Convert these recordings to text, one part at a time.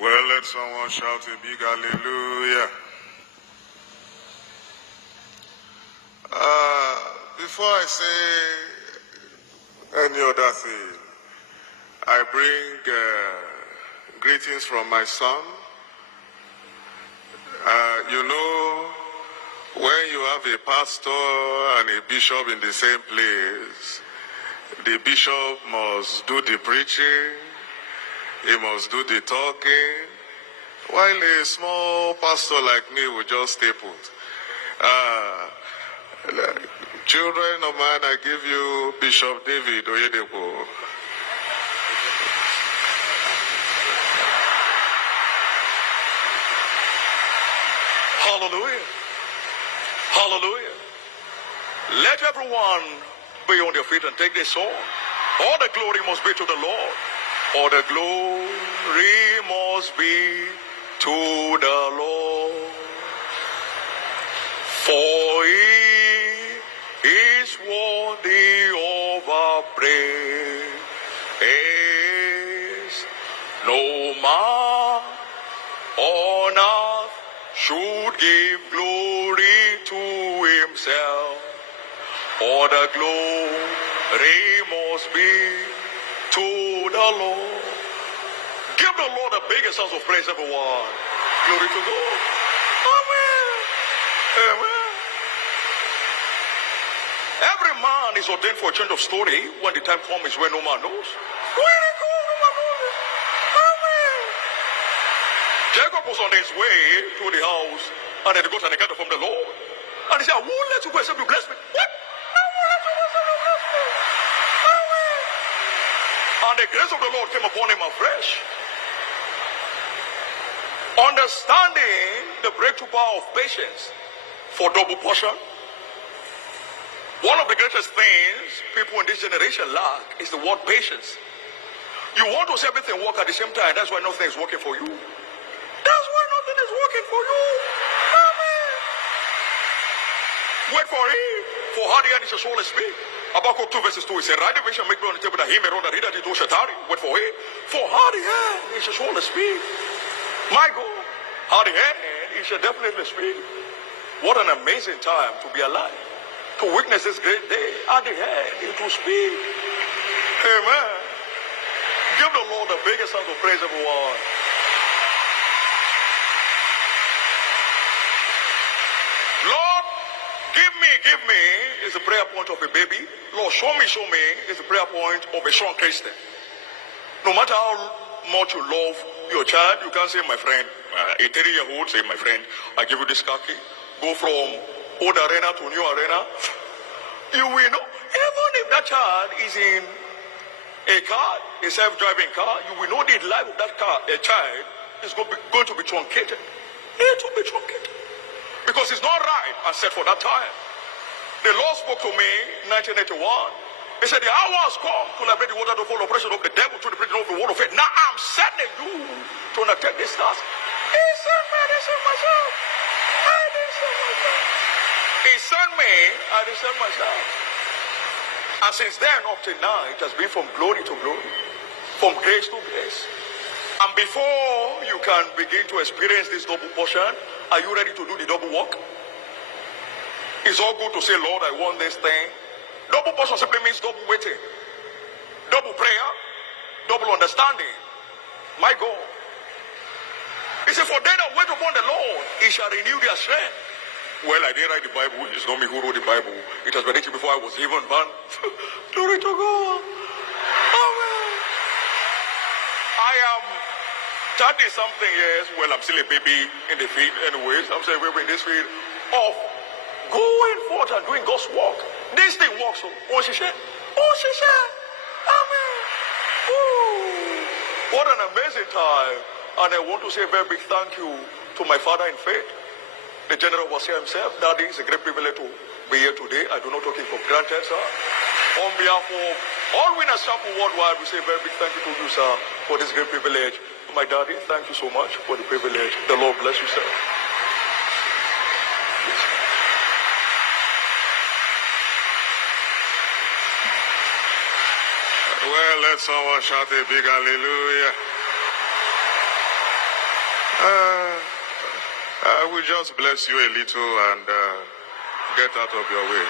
Well, let someone shout a big hallelujah. Before I say any other thing, I bring greetings from my son. When you have a pastor and a bishop in the same place, the bishop must do the preaching, he must do the talking, while a small pastor like me will just stay put. Children of mine, I give you Bishop David Oyedepo. Hallelujah. Hallelujah. Let everyone be on their feet and take this song. All the glory must be to the Lord. All the glory must be to the Lord. For he is worthy of our praise. No man on earth should give glory to himself. All the glory must be to the Lord. Give the Lord the biggest sounds of praise, everyone. Glory to God. Amen. Amen. Every man is ordained for a change of story when the time comes where no man knows. When it goes, no man knows it. Amen. Jacob was on his way to the house, and then he got an encounter from the Lord. And he said, I won't let you go except you bless me. What? I won't let you go except you bless me. Amen. And the grace of the Lord came upon him afresh. Understanding the breakthrough power of patience for double portion. One of the greatest things people in this generation lack is the word patience. You want to see everything work at the same time. That's why nothing is working for you. That's why nothing is working for you. Amen. Wait for him. For how the end is a soul speak. Habakkuk 2 verses 2. He said, write the vision, make me on the table that he may run and read that it do shatari. Wait for him. For how the end is a soul speak. My God. How the end is a definitely speak. What an amazing time to be alive. To witness this great day. At the end, it will speak. Amen. Give the Lord the biggest sound of praise, everyone. Lord, give me is the prayer point of a baby. Lord, show me is the prayer point of a strong Christian. No matter how much you love your child, you can't say, my friend, a 30-year-old, say, my friend, I give you this car key. Go from old arena to new arena. You will know. Even if that child is in a car, a self-driving car, you will know the life of that car, a child, is going to be truncated. It will be truncated. Because it's not right and set for that time. The Lord spoke to me in 1981. He said, the hour has come to liberate the water to full oppression of the devil through the preaching of the word of faith. Now I'm sending you to undertake this task. He sent me, I didn't send myself. I didn't send myself. He sent me, I didn't send myself. And since then up till now, it has been from glory to glory, from grace to grace. And before you can begin to experience this double portion, are you ready to do the double work? It's all good to say, Lord, I want this thing. Double portion simply means double waiting, double prayer, double understanding. My God. He said, for they that wait upon the Lord, he shall renew their strength. Well, I didn't write the Bible. It's not me who wrote the Bible. It was written before I was even born. Glory to God. Amen. I am 30-something years. Well, I'm still a baby in the field anyways. I'm still a baby in this field of going forth and doing God's work. This thing works. Oh, she said. Amen. Ooh. What an amazing time. And I want to say a very big thank you to my father in faith, the General Overseer himself. Daddy, it's a great privilege to be here today. I do not take it for granted, sir. On behalf of all Winners Chapel worldwide, we say a very big thank you to you, sir, for this great privilege. My daddy, thank you so much for the privilege. The Lord bless you, sir. Well, let someone shout a big hallelujah. I will just bless you a little and get out of your way.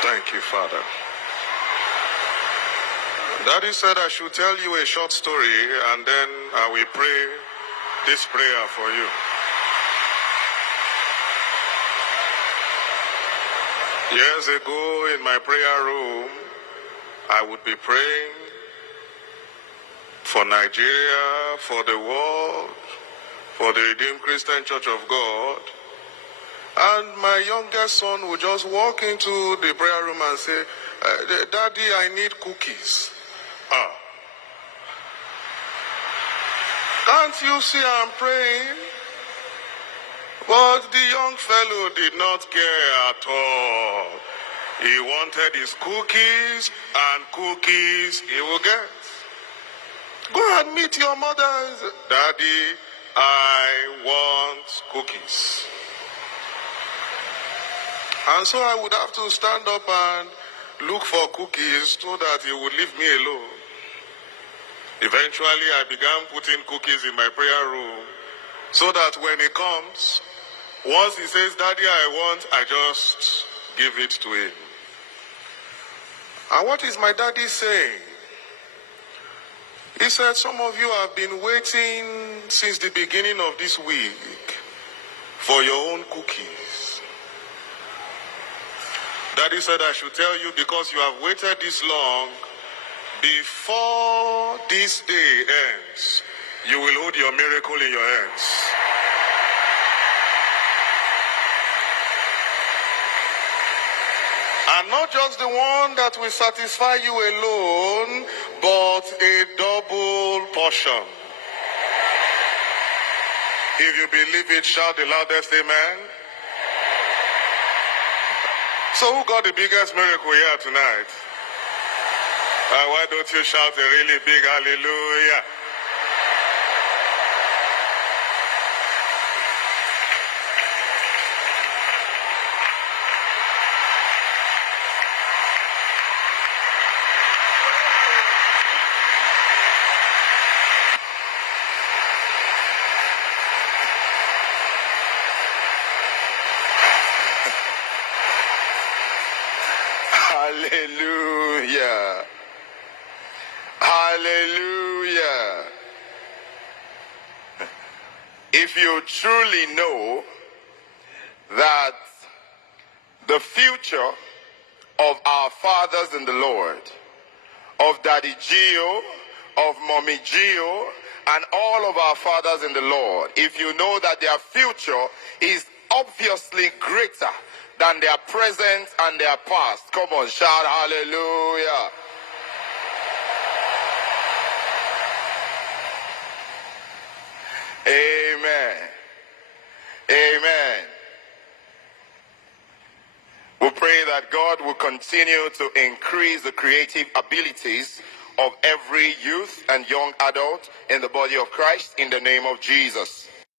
Thank you, Father. Daddy said I should tell you a short story and then I will pray this prayer for you. Years ago in my prayer room, I would be praying for Nigeria, for the world, for the Redeemed Christian Church of God. And my youngest son would just walk into the prayer room and say, Daddy, I need cookies. Can't you see I'm praying? But the young fellow did not care at all. He wanted his cookies, and cookies he will get. Go and meet your mother. Daddy, I want cookies. And so I would have to stand up and look for cookies so that he would leave me alone. Eventually, I began putting cookies in my prayer room so that when he comes, once he says, Daddy, I just give it to him. And what is my daddy saying? He said, some of you have been waiting since the beginning of this week for your own cookies. Daddy said I should tell you because you have waited this long, before this day ends, you will hold your miracle in your hands. And not just the one that will satisfy you alone, but a double portion. If you believe it, shout the loudest amen. So who got the biggest miracle here tonight? Why don't you shout a really big hallelujah? Hallelujah. Hallelujah. If you truly know that the future of our fathers in the Lord, of Daddy Gio, of Mommy Gio, and all of our fathers in the Lord, if you know that their future is obviously greater than their present and their past, come on, shout hallelujah. Amen. Amen. We pray that God will continue to increase the creative abilities of every youth and young adult in the body of Christ in the name of Jesus.